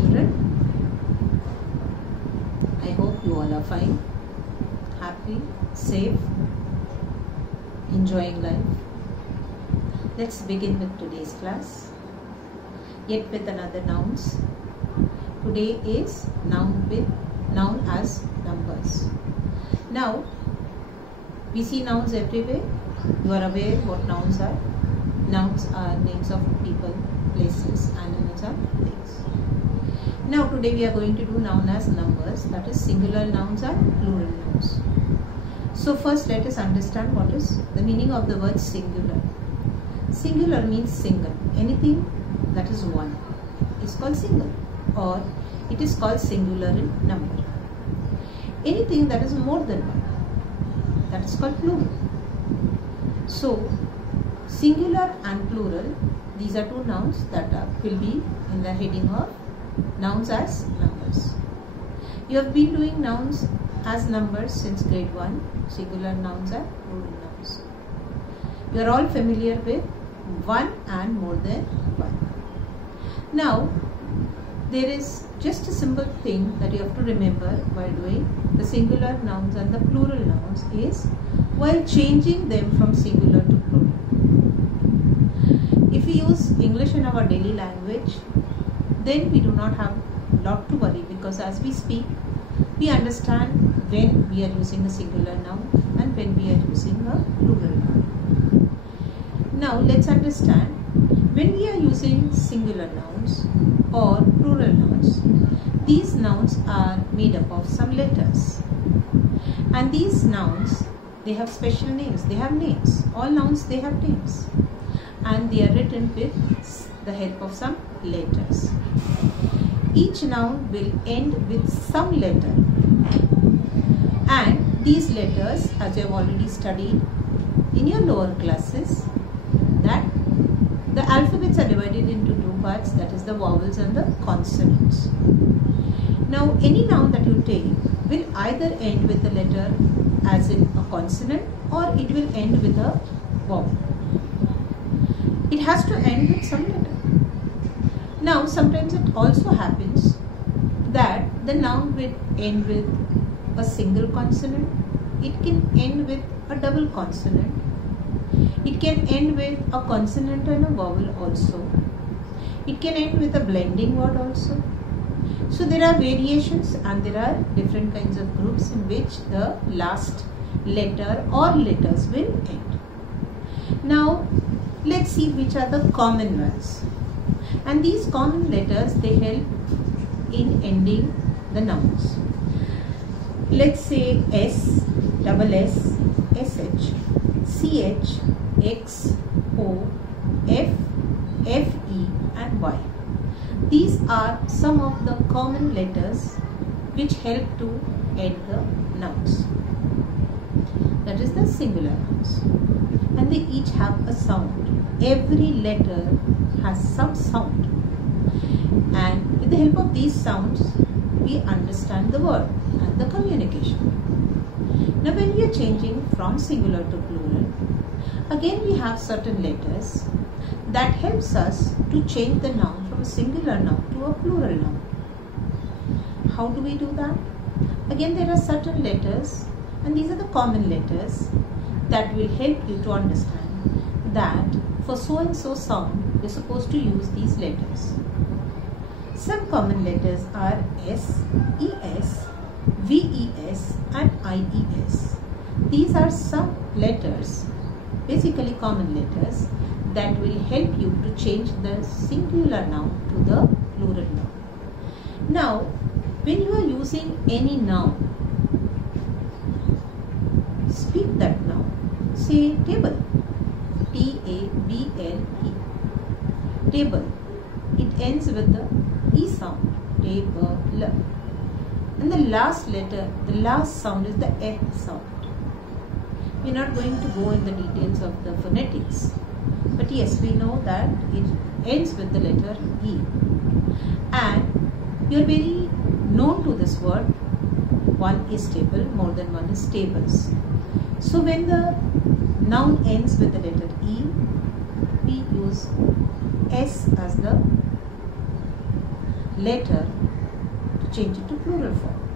children. I hope you all are fine, happy, safe, enjoying life. Let's begin with today's class, yet with another nouns. Today is noun as numbers. Now, we see nouns everywhere. You are aware what nouns are. Nouns are names of people, places, animals, or things. Now today we are going to do noun as numbers, that is singular nouns and plural nouns. So first let us understand what is the meaning of the word singular. Singular means single. Anything that is one is called single, or it is called singular in number. Anything that is more than one, that is called plural. So singular and plural, these are two nouns that will be in the heading of nouns as numbers. You have been doing nouns as numbers since grade 1, singular nouns and plural nouns. You are all familiar with one and more than one. Now, there is just a simple thing that you have to remember while doing the singular nouns and the plural nouns is while changing them from singular to plural. If we use English in our daily language, then we do not have a lot to worry, because as we speak, we understand when we are using a singular noun and when we are using a plural noun. Now let's understand, when we are using singular nouns or plural nouns, these nouns are made up of some letters, and these nouns, they have special names. They have names. All nouns, they have names, and they are written with the help of some letters. Each noun will end with some letter, and these letters, as you have already studied in your lower classes, that the alphabets are divided into two parts, that is the vowels and the consonants. Now any noun that you take will either end with a letter as in a consonant, or it will end with a vowel. It has to end with some letter. Now sometimes it also happens that the noun will end with a single consonant. It can end with a double consonant. It can end with a consonant and a vowel also. It can end with a blending word also. So there are variations, and there are different kinds of groups in which the last letter or letters will end. Now let's see which are the common ones. And these common letters, they help in ending the nouns. Let's say S, double S, SH, CH, X, O, F, FE and Y. These are some of the common letters which help to end the nouns. That is the singular nouns. And they each have a sound. Every letter has some sound. And with the help of these sounds, we understand the word and the communication. Now when we are changing from singular to plural, again we have certain letters that helps us to change the noun from a singular noun to a plural noun. How do we do that? Again, there are certain letters, and these are the common letters that will help you to understand that for so and so sound, you're supposed to use these letters. Some common letters are S, ES, VES and IES. These are some letters, basically common letters, that will help you to change the singular noun to the plural noun. Now, when you are using any noun, speak that noun. Say table, T-A-B-L-E, table. It ends with the E sound, table. And the last letter, the last sound is the F sound. We are not going to go in the details of the phonetics, but yes, we know that it ends with the letter E. And you are very known to this word. One is table, more than one is tables. So when the noun ends with the letter E, we use S as the later to change it to plural form.